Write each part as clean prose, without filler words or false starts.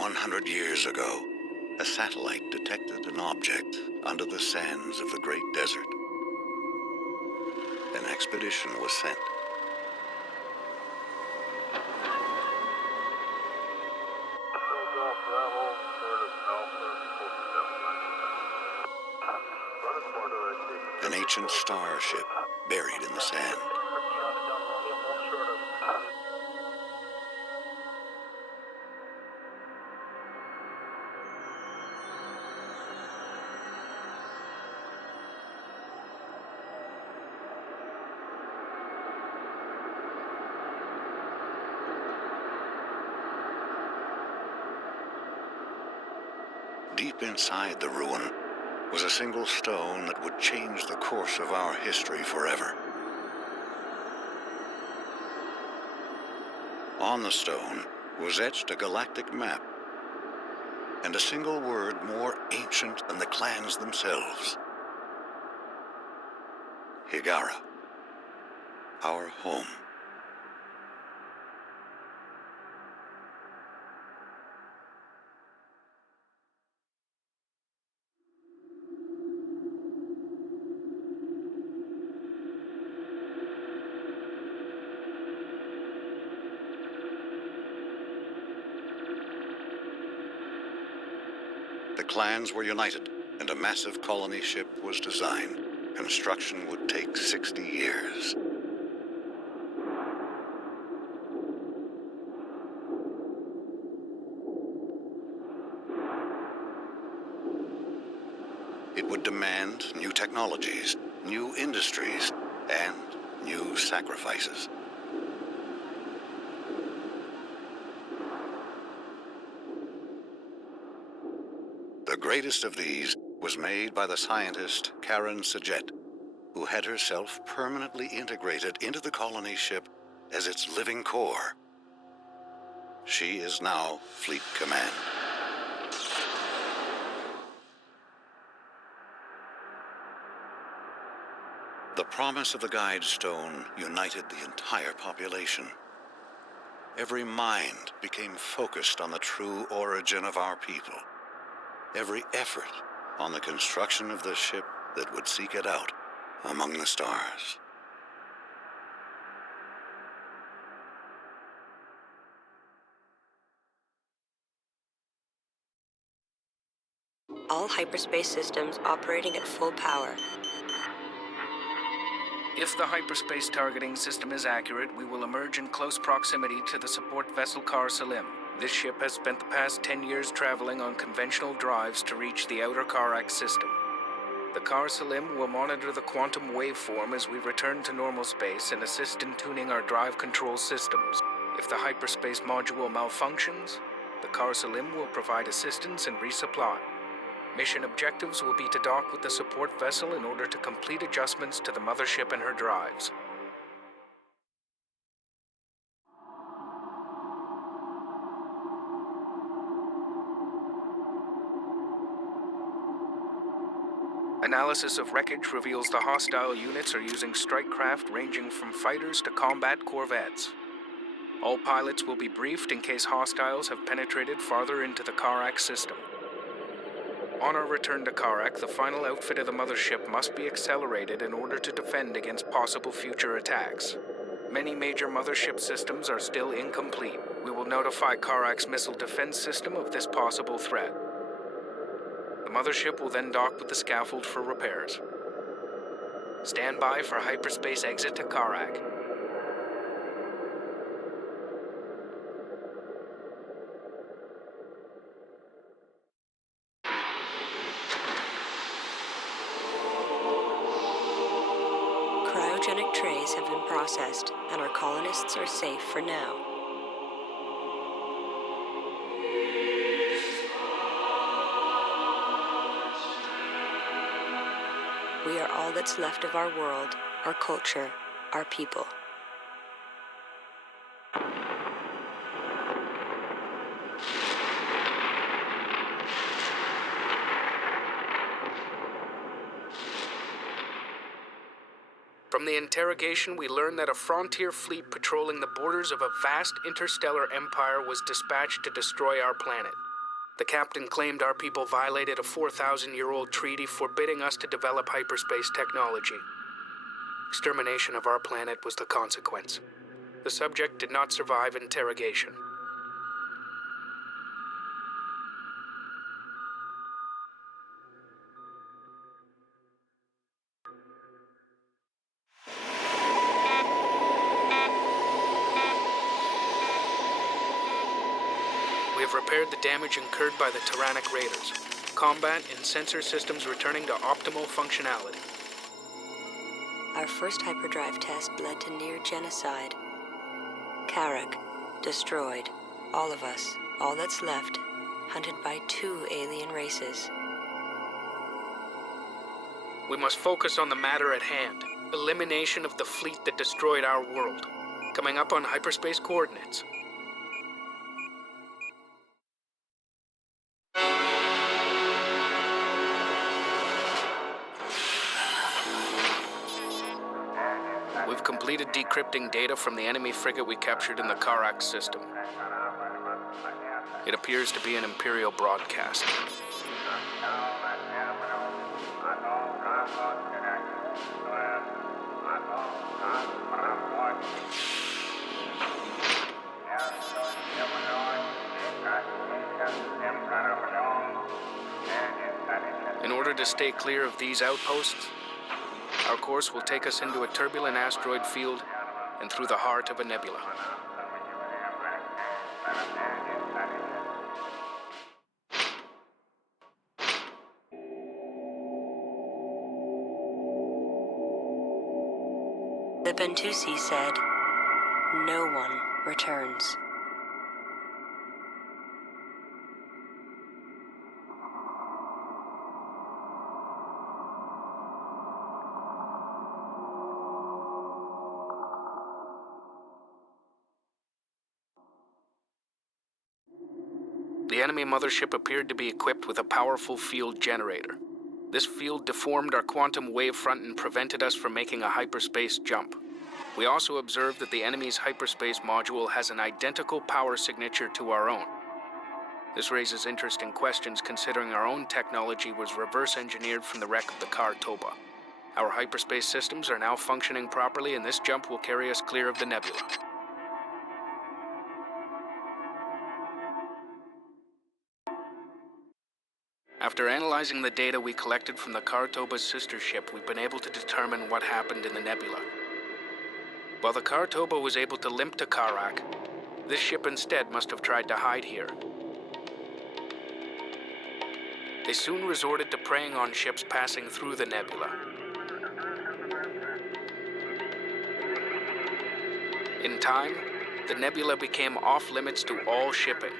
100 years ago, a satellite detected an object under the sands of the Great Desert. An expedition was sent. An ancient starship buried in the sand. Deep inside the ruin was a single stone that would change the course of our history forever. On the stone was etched a galactic map, and a single word more ancient than the clans themselves. Higara, our home. The clans were united, and a massive colony ship was designed. Construction would take 60 years. It would demand new technologies, new industries, and new sacrifices. The greatest of these was made by the scientist Karen Sajet, who had herself permanently integrated into the colony ship as its living core. She is now Fleet Command. The promise of the Guide Stone united the entire population. Every mind became focused on the true origin of our people. Every effort on the construction of the ship that would seek it out among the stars. All hyperspace systems operating at full power. If the hyperspace targeting system is accurate, we will emerge in close proximity to the support vessel Kar Salim. This ship has spent the past 10 years traveling on conventional drives to reach the outer Karak system. The Kar Salim will monitor the quantum waveform as we return to normal space and assist in tuning our drive control systems. If the hyperspace module malfunctions, the Kar Salim will provide assistance and resupply. Mission objectives will be to dock with the support vessel in order to complete adjustments to the mothership and her drives. Analysis of wreckage reveals the hostile units are using strike craft ranging from fighters to combat corvettes. All pilots will be briefed in case hostiles have penetrated farther into the Karak system. On our return to Karak, the final outfit of the mothership must be accelerated in order to defend against possible future attacks. Many major mothership systems are still incomplete. We will notify Karak's missile defense system of this possible threat. The mothership will then dock with the scaffold for repairs. Stand by for hyperspace exit to Karak. Cryogenic trays have been processed, and our colonists are safe for now. We are all that's left of our world, our culture, our people. From the interrogation, we learned that a frontier fleet patrolling the borders of a vast interstellar empire was dispatched to destroy our planet. The captain claimed our people violated a 4,000-year-old treaty forbidding us to develop hyperspace technology. Extermination of our planet was the consequence. The subject did not survive interrogation. We have repaired the damage incurred by the Tyrannic Raiders. Combat and sensor systems returning to optimal functionality. Our first hyperdrive test led to near genocide. Karak, destroyed. All of us, all that's left, hunted by 2 alien races. We must focus on the matter at hand. Elimination of the fleet that destroyed our world. Coming up on hyperspace coordinates. We've completed decrypting data from the enemy frigate we captured in the Karak system. It appears to be an Imperial broadcast. In order to stay clear of these outposts, our course will take us into a turbulent asteroid field and through the heart of a nebula. The Bentusi said, "No one returns." The enemy mothership appeared to be equipped with a powerful field generator. This field deformed our quantum wavefront and prevented us from making a hyperspace jump. We also observed that the enemy's hyperspace module has an identical power signature to our own. This raises interesting questions considering our own technology was reverse engineered from the wreck of the Car Toba. Our hyperspace systems are now functioning properly, and this jump will carry us clear of the nebula. After analyzing the data we collected from the Car Toba's sister ship, we've been able to determine what happened in the nebula. While the Car Toba was able to limp to Karak, this ship instead must have tried to hide here. They soon resorted to preying on ships passing through the nebula. In time, the nebula became off-limits to all shipping.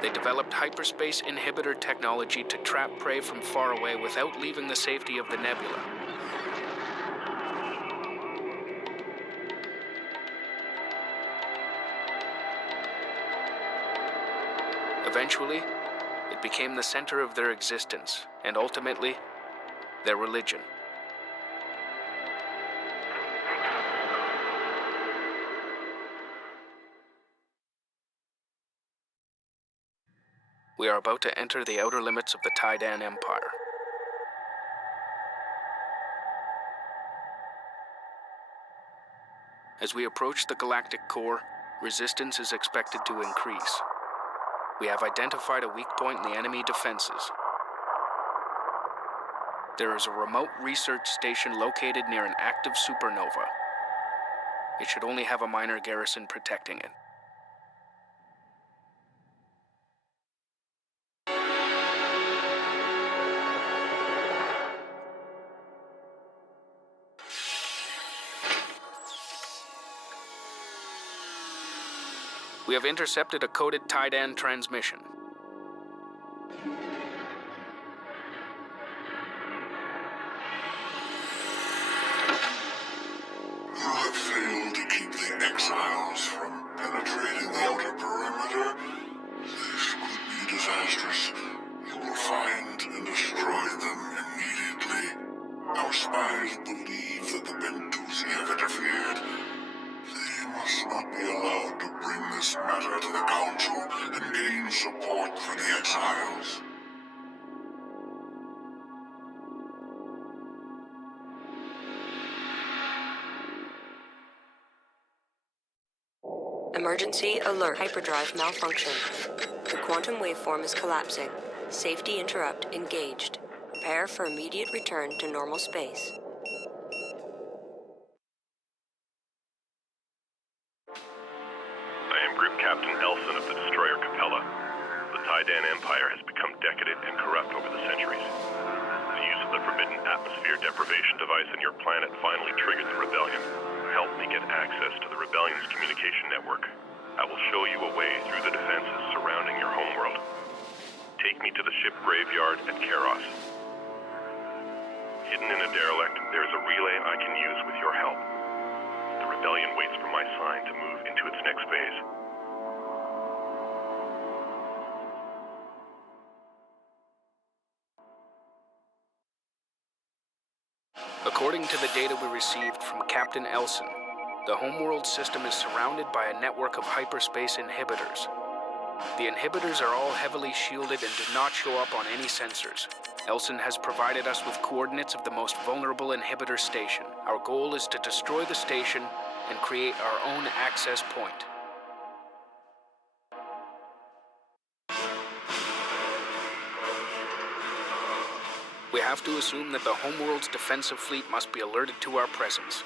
They developed hyperspace inhibitor technology to trap prey from far away without leaving the safety of the nebula. Eventually, it became the center of their existence, and ultimately, their religion. We are about to enter the outer limits of the Taidan Empire. As we approach the galactic core, resistance is expected to increase. We have identified a weak point in the enemy defenses. There is a remote research station located near an active supernova. It should only have a minor garrison protecting it. We have intercepted a coded Taidan transmission. You have failed to keep the exiles from penetrating the outer perimeter. This could be disastrous. You will find and destroy them immediately. Our spies believe that the Bentusi have interfered. They must not be allowed to bring this matter to the Council and gain support for the exiles. Emergency alert. Hyperdrive malfunction. The quantum waveform is collapsing. Safety interrupt engaged. Prepare for immediate return to normal space. I am Group Captain Elson of the destroyer Capella. The Taidan Empire has become decadent and corrupt over the centuries. The use of the forbidden atmosphere deprivation device on your planet finally triggered the rebellion. Help me get access to the rebellion's communication network. I will show you a way through the defenses surrounding your homeworld. Take me to the ship graveyard at Karos. Hidden in a derelict, there is a relay I can use with your help. The rebellion waits for my sign to move into its next phase. According to the data we received from Captain Elson, the Homeworld system is surrounded by a network of hyperspace inhibitors. The inhibitors are all heavily shielded and do not show up on any sensors. Elson has provided us with coordinates of the most vulnerable inhibitor station. Our goal is to destroy the station and create our own access point. We have to assume that the Homeworld's defensive fleet must be alerted to our presence.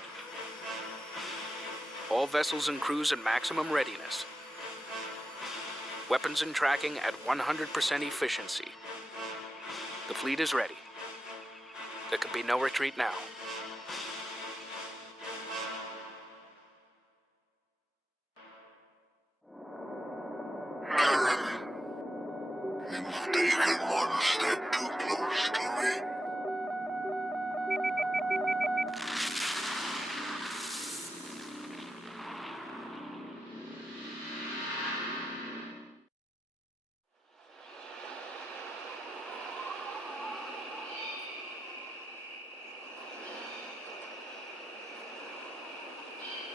All vessels and crews in maximum readiness. Weapons and tracking at 100% efficiency. The fleet is ready. There can be no retreat now. Aaron, you've taken one step too close to me.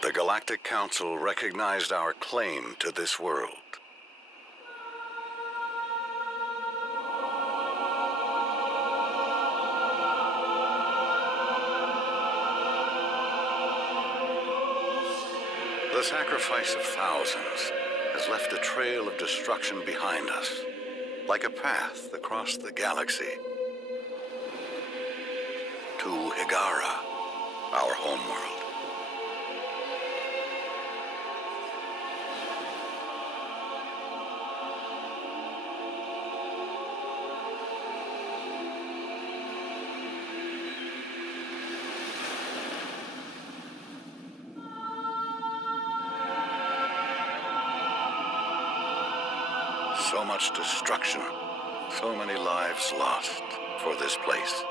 The Galactic Council recognized our claim to this world. The sacrifice of thousands has left a trail of destruction behind us, like a path across the galaxy. To Higara, our homeworld. So much destruction, so many lives lost for this place.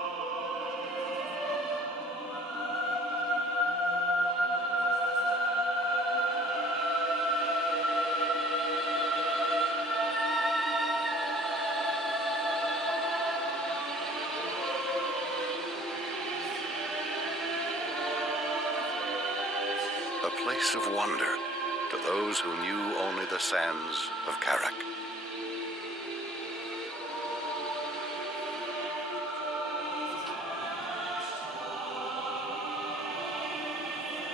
A place of wonder to those who knew only the sands of Karak.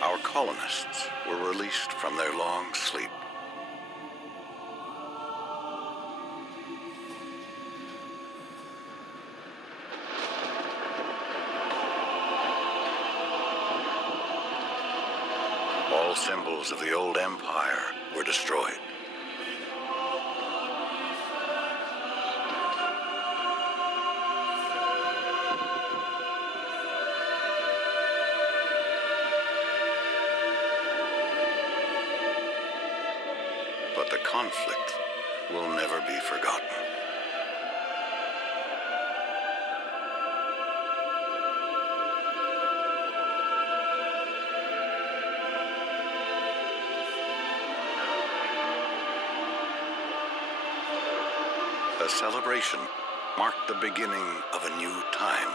Our colonists were released from their long sleep. All symbols of the old empire were destroyed. But the conflict will never be forgotten. The celebration marked the beginning of a new time.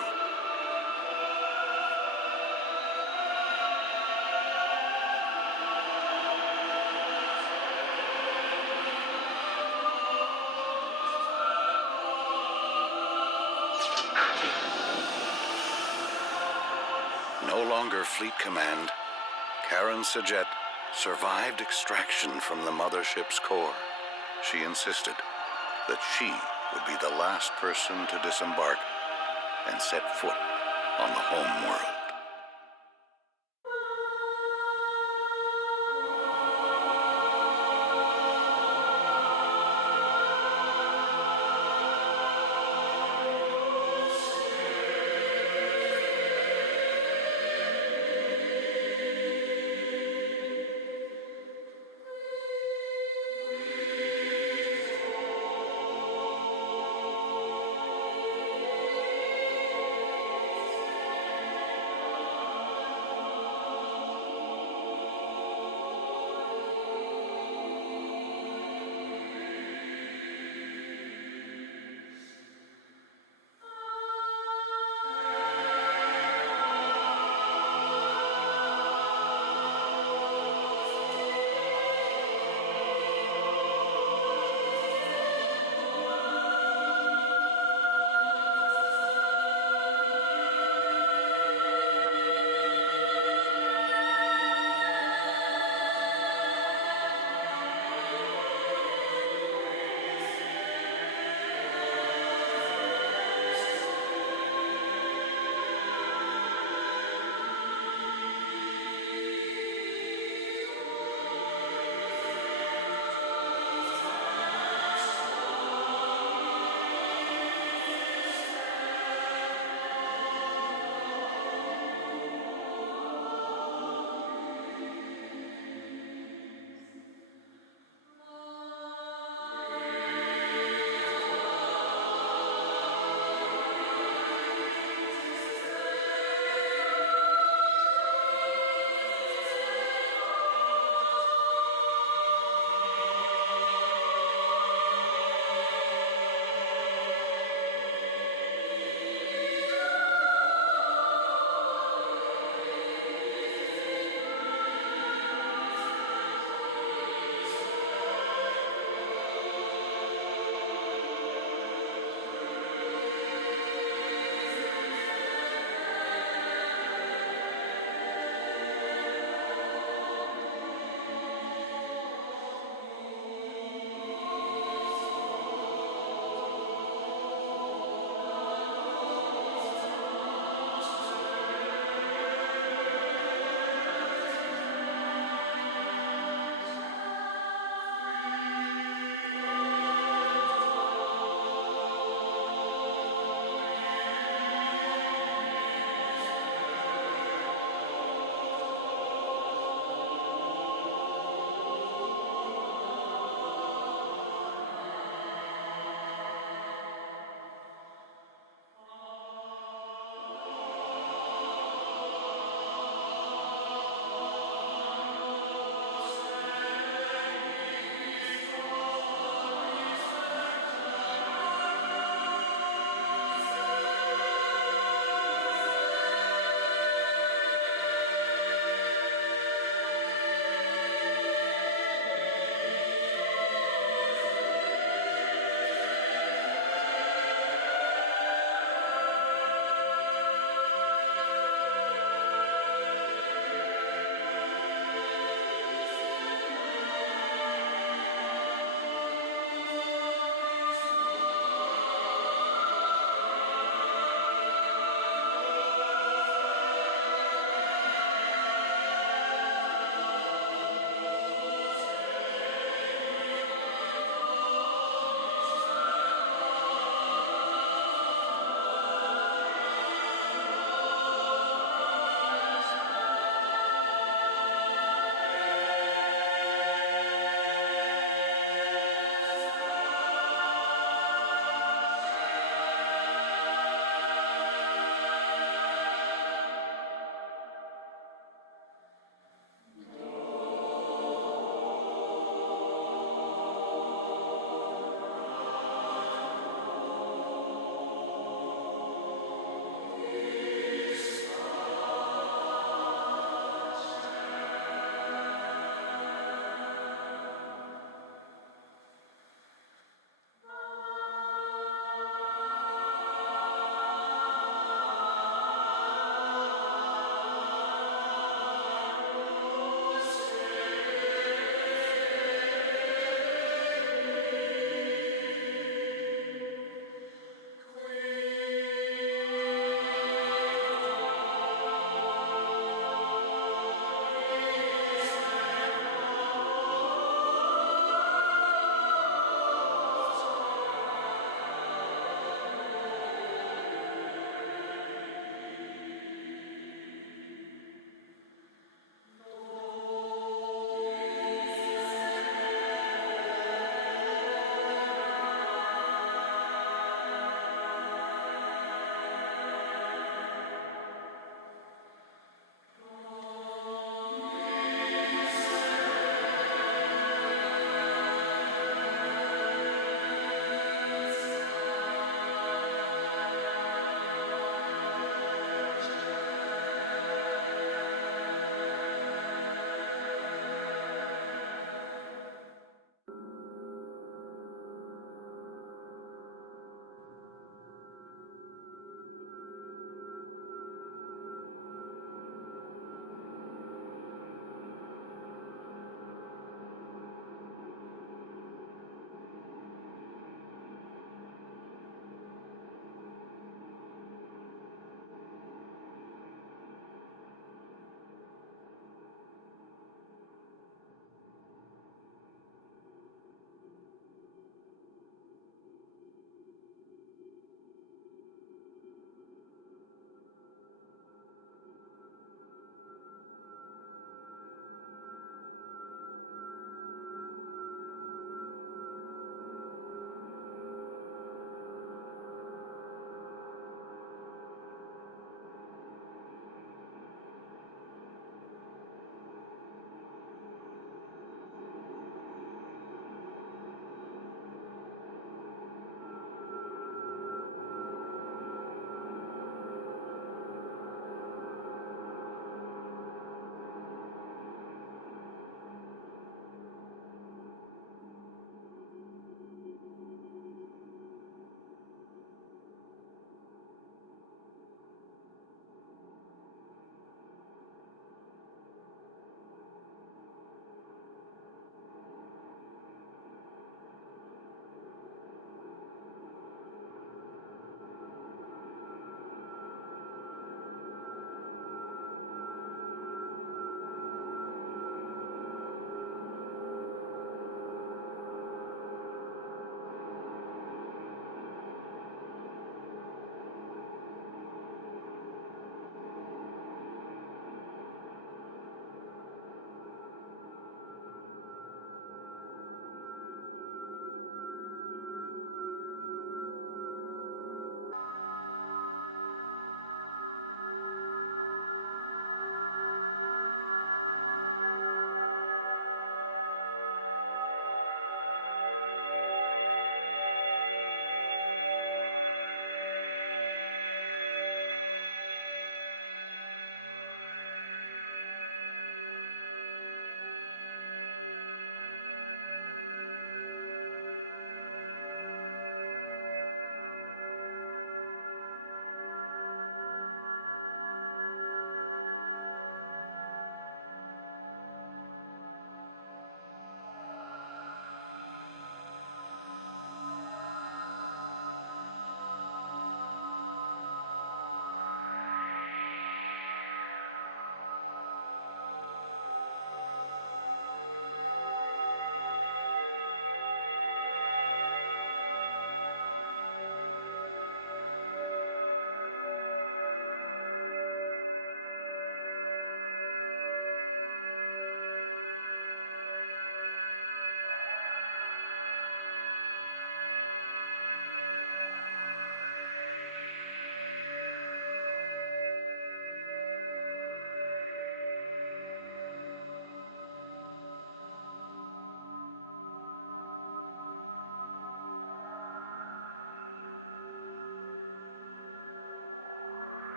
No longer fleet command, Karen Sajet survived extraction from the mothership's core. She insisted that she would be the last person to disembark and set foot on the home